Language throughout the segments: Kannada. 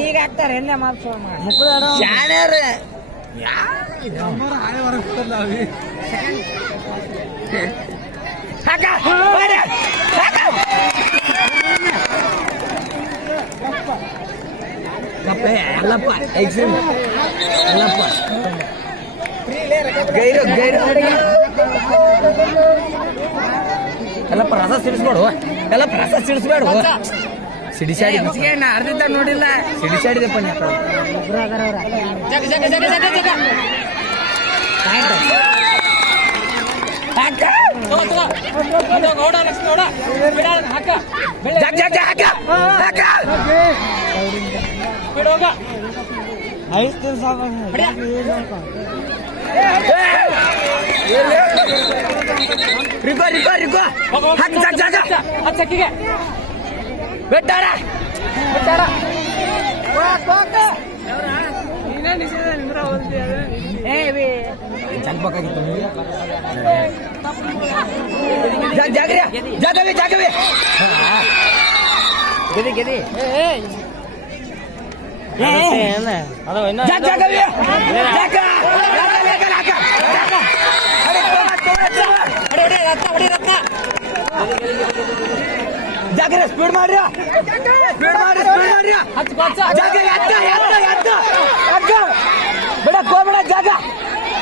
ಈಗ ಆಗ್ತಾರೆ ಎಲ್ಲ ಎಲ್ಲಪ್ಪ ಎಲ್ಲಪ್ಪ ಗೈರು ಗೈರು ಎಲ್ಲಪ್ಪ ರಸ ಸಿಡಿಸ್ಬೇಡು ಎಲ್ಲಪ್ಪ ರಸ ಸಿಡಿಸ್ಬೇಡು ಸಿಡಿಸಾಡಿ ಅರ್ಧಿದ್ದ ನೋಡಿಲ್ಲ ಸಿಡಿಸಾಡಿದಪ್ಪ ಚಲ್ಬೇಕಾಗಿತ್ತು ಜಾಗವೇ ಜಾಗವೇ ಗೆದಿ ಗೆದಿ ಜಾಗ್ರೆ ಸ್ಪೀಡ್ ಮಾಡ್ರಿ ಸ್ಪೀಡ್ ಮಾಡ್ರಿ ಸ್ಪೀಡ್ ಮಾಡ್ರಿ ಬಿಡಕ್ ಹೋಗ್ಬೇಡ ಜಾಗ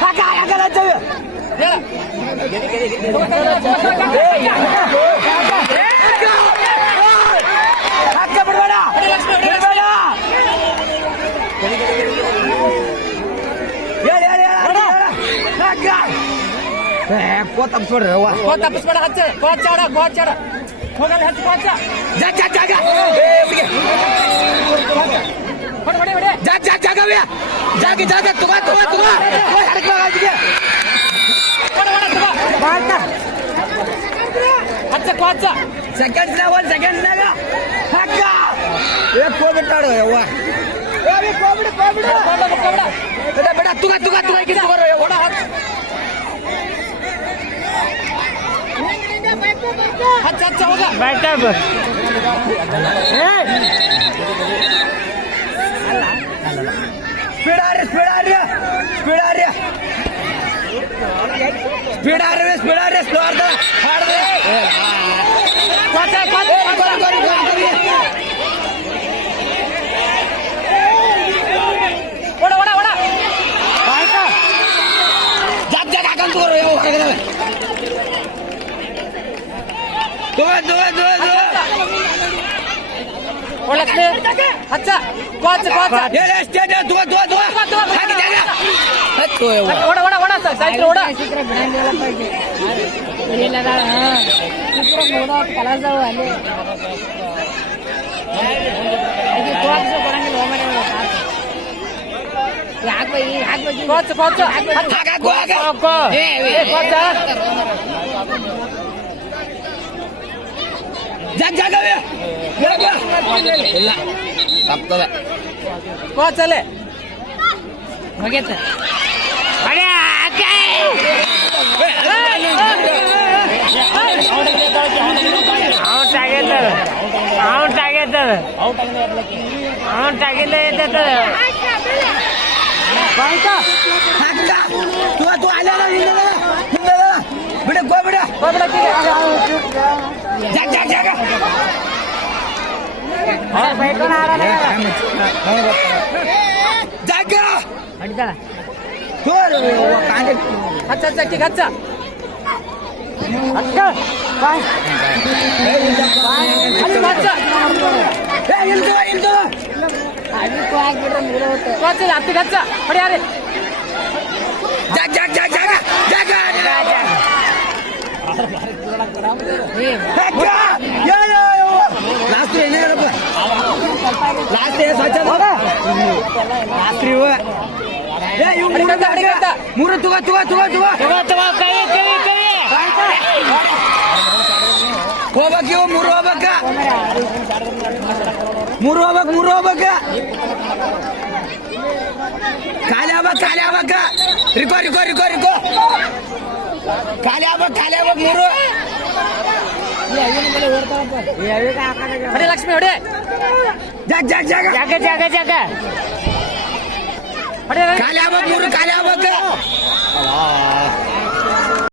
ಹಾಕ ಬಿಡ್ಬೇಡ ತಪ್ಪಿಸ್ಬೇಡ್ರಿ ತಪ್ಪಿಸ್ಬೇಡ ಹಚ್ಚ ಕೋಚಾಡ ಕೋಚಾಡ ಹೋಗಲ್ಲ ಹಚ್ಚ ಕೋಚ ಜಾಗ ಜಾಗ ಜಾಗವೇ ಜಾಗ ಜಾಗ ತಗೋ ತಗೋ ತಗೋ ಹಚ್ಚ ಕೋಚ ಸೆಕೆಂಡ್ಸ್ನಾಗ ಒಂದು ಸೆಕೆಂಡ್ಸ್ನಾಗ ಹಾಕ ಹೋಗ್ಬಿಟ್ಟಾಡು ಯವ್ವ ಬೇಡ ತುಗ ತುಗ ತುಗ ಓಡ ಹಚ್ಚ ಹಚ್ಚ ಹೋಗ ಸ್ಪೀಡ್ ಆರ್ರಿ ಸ್ಪೀಡ್ ಆರ್ರಿ ಸ್ಪೀಡ್ ಆರ್ರಿ ಸ್ಪೀಡ್ ಆರ್ರಿ ಸ್ಪೀಡ್ ಆರ್ರಿ ಸ್ಲೋ ಆರ್ದ ಹಾಡ್ದೆ ಓಡ ಓಡ ಓಡ ಜಾಗ ಜಾಗ ಹಾಕಂತ ಹೊರಗಿದಾವೆ ಹಚ್ಚ ಕೋಚ್ ಕೋಚ್ ಓಡ ಓಡ ಓಡ ಸೈಕಲ್ ಓಡ ಕಲರ್ದವು ಅಲ್ಲಿ ಕೋಚ್ ಕೋಚ್ ಜಾಗವೇ ಇಲ್ಲ ತಪ್ತದೆ ಕೋಚಲ್ಲೇ ಮುಗಿತ ಔಟ್ ಆಗೈತದ ಬಿಡ ಬಿಡ ಜಾಗ ಜಾಗ ಜಾಗ ಹಚ್ಚ ಹಚ್ಚ ಅಕ್ಕಿ ಹಚ್ಚ ಹತ್ತಿಗೆ ಹಚ್ಚ ಹೊಡಿಯಾರಿ ಜಾಗ ಜಾಗ ಜಾಗ ಜಾಗ ಲಾಸ್ಟ್ ಏನೇ ಹೇಳಪ್ಪ ಲಾಸ್ಟ್ ಸ್ವಚ್ಛ ರಾತ್ರಿ ಮೂರು ತುಗ ತುಗ ತುಗ ತುಗ ಹೋಗ್ಬೇಕ ಇವು ಮೂರು ಹೋಗ್ಬೇಕ ಮೂರು ಹೋಗ್ಬೇಕ ಖಾಲಿ ಆಗ್ಬೇಕ ರಿಕೋ ರಿಕೋ ರಿಕೋ ರಿಕೋ ಖಾಲಿ ಆಗ್ಬೇಕು ಮೂರು ಹೊಡಿ ಲಕ್ಷ್ಮಿ ಹೊಡಿ ಜಾಗ ಜಾಗ ಜಾಗ ಜಾಗ ಜಾಗ ಜಾಗ ಹೊಡಿ ಖಾಲಿ ಆಗ್ಬೇಕು ಮೂರು ಖಾಲಿ ಆಗ್ಬೇಕು